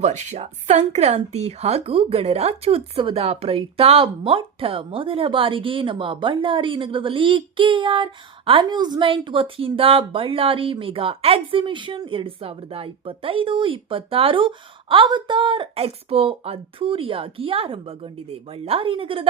ವರ್ಷ ಸಂಕ್ರಾಂತಿ ಹಾಗೂ ಗಣರಾಜ್ಯೋತ್ಸವದ ಪ್ರಯುಕ್ತ ಮೊಟ್ಟ ಮೊದಲ ಬಾರಿಗೆ ನಮ್ಮ ಬಳ್ಳಾರಿ ನಗರದಲ್ಲಿ ಕೆಆರ್ ಅಮ್ಯೂಸ್ಮೆಂಟ್ ವತಿಯಿಂದ ಬಳ್ಳಾರಿ ಮೆಗಾ ಎಕ್ಸಿಬಿಷನ್ ಎರಡು ಸಾವಿರದ ಇಪ್ಪತ್ತೈದು, ಇಪ್ಪತ್ತಾರು ಅವತಾರ್ ಎಕ್ಸ್ಪೋ ಅದ್ಧೂರಿಯಾಗಿ ಆರಂಭಗೊಂಡಿದೆ. ಬಳ್ಳಾರಿ ನಗರದ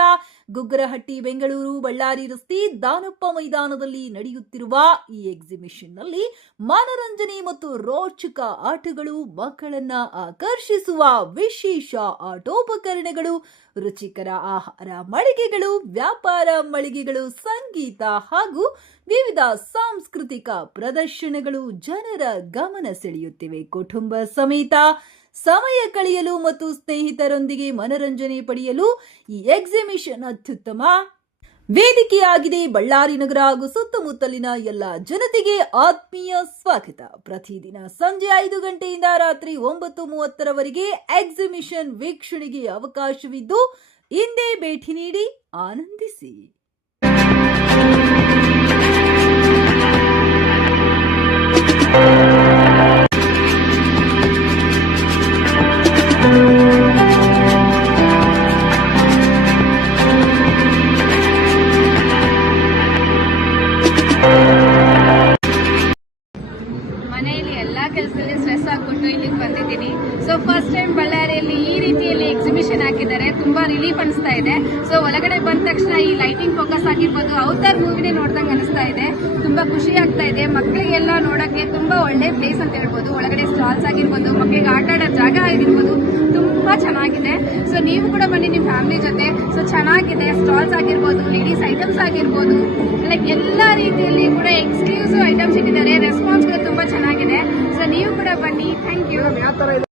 ಗುಗ್ಗರಹಟ್ಟಿ, ಬೆಂಗಳೂರು, ಬಳ್ಳಾರಿ ರಸ್ತೆ ದಾನಪ್ಪ ಮೈದಾನದಲ್ಲಿ ನಡೆಯುತ್ತಿರುವ ಈ ಎಕ್ಸಿಬಿಷನ್ನಲ್ಲಿ ಮನರಂಜನೆ ಮತ್ತು ರೋಚಕ ಆಟಗಳು ಮಕ್ಕಳನ್ನ ಆಕರ್ಷಿಸುವ ವಿಶೇಷ ಆಟೋಪಕರಣಗಳು, ರುಚಿಕರ ಆಹಾರ ಮಳಿಗೆಗಳು, ವ್ಯಾಪಾರ ಮಳಿಗೆಗಳು, ಸಂಗೀತ ಹಾಗೂ ವಿವಿಧ ಸಾಂಸ್ಕೃತಿಕ ಪ್ರದರ್ಶನಗಳು ಜನರ ಗಮನ ಸೆಳೆಯುತ್ತಿವೆ. ಕುಟುಂಬ ಸಮೇತ ಸಮಯ ಕಳೆಯಲು ಮತ್ತು ಸ್ನೇಹಿತರೊಂದಿಗೆ ಮನರಂಜನೆ ಪಡೆಯಲು ಈ ಎಕ್ಸಿಬಿಷನ್ ಅತ್ಯುತ್ತಮ. ವೇದಿಕೆಯಾಗಿದೆ ಬಳ್ಳಾರಿ ನಗರ ಹಾಗೂ ಸುತ್ತಮುತ್ತಲಿನ ಎಲ್ಲ ಜನತೆಗೆ ಆತ್ಮೀಯ ಸ್ವಾಗತ. ಪ್ರತಿದಿನ ಸಂಜೆ ಐದು ಗಂಟೆಯಿಂದ ರಾತ್ರಿ ಒಂಬತ್ತು ಮೂವತ್ತರವರೆಗೆ ಎಕ್ಸಿಬಿಷನ್ ವೀಕ್ಷಣೆಗೆ ಅವಕಾಶವಿದ್ದು, ಹಿಂದೆ ಭೇಟಿ ನೀಡಿ ಆನಂದಿಸಿ. ಕೆಲಸದಲ್ಲಿ ಸ್ಟ್ರೆಸ್ ಆಗ್ಬಿಟ್ಟು ಇಲ್ಲಿಗೆ ಬಂದಿದ್ದೀನಿ. ಸೊ ಫಸ್ಟ್ ಟೈಮ್ ಬಳ್ಳಾರಿಯಲ್ಲಿ ಈ ರೀತಿಯಲ್ಲಿ ಎಕ್ಸಿಬಿಷನ್ ಹಾಕಿದ್ದಾರೆ. ತುಂಬಾ ರಿಲೀಫ್ ಅನಿಸ್ತಾ ಇದೆ. ಸೊ ಒಳಗಡೆ ಬಂದ ತಕ್ಷಣ ಈ ಲೈಟಿಂಗ್ ಫೋಕಸ್ ಆಗಿರ್ಬೋದು ಅವತಾರ್ ಮೂವಿನೇ ನೋಡ್ದಂಗೆ ಅನಿಸ್ತಾ ಇದೆ. ತುಂಬಾ ಖುಷಿ ಆಗ್ತಾ ಇದೆ. ಮಕ್ಕಳಿಗೆಲ್ಲ ನೋಡಕ್ಕೆ ತುಂಬಾ ಒಳ್ಳೆ ಪ್ಲೇಸ್ ಅಂತ ಹೇಳ್ಬೋದು. ಒಳಗಡೆ ಸ್ಟಾಲ್ಸ್ ಆಗಿರ್ಬೋದು, ಮಕ್ಕಳಿಗೆ ಆಟ ಆಡೋ ಜಾಗ ಆಗಿರ್ಬೋದು, ತುಂಬಾ ಚೆನ್ನಾಗಿದೆ. ಸೊ ನೀವು ಕೂಡ ಬನ್ನಿ ನಿಮ್ಮ ಫ್ಯಾಮಿಲಿ ಜೊತೆ. ಸೊ ಚೆನ್ನಾಗಿದೆ. ಸ್ಟಾಲ್ಸ್ ಆಗಿರ್ಬೋದು ಲೇಡೀಸ್ ಐಟಮ್ಸ್ ಆಗಿರ್ಬೋದು. ಲೈಕ್ ಎಲ್ಲಾ ರೀತಿಯಲ್ಲಿ ಕೂಡ ಎಕ್ಸ್ಕ್ಲೂಸಿವ್ ಐಟಮ್ಸ್ ಇಟ್ಟಿದ್ದಾರೆ. ರೆಸ್ಪಾನ್ಸ್ ಕೂಡ ತುಂಬಾ ಚೆನ್ನಾಗಿದೆ ಸೊ ನೀವು ಕೂಡ ಬನ್ನಿ ಥ್ಯಾಂಕ್ ಯು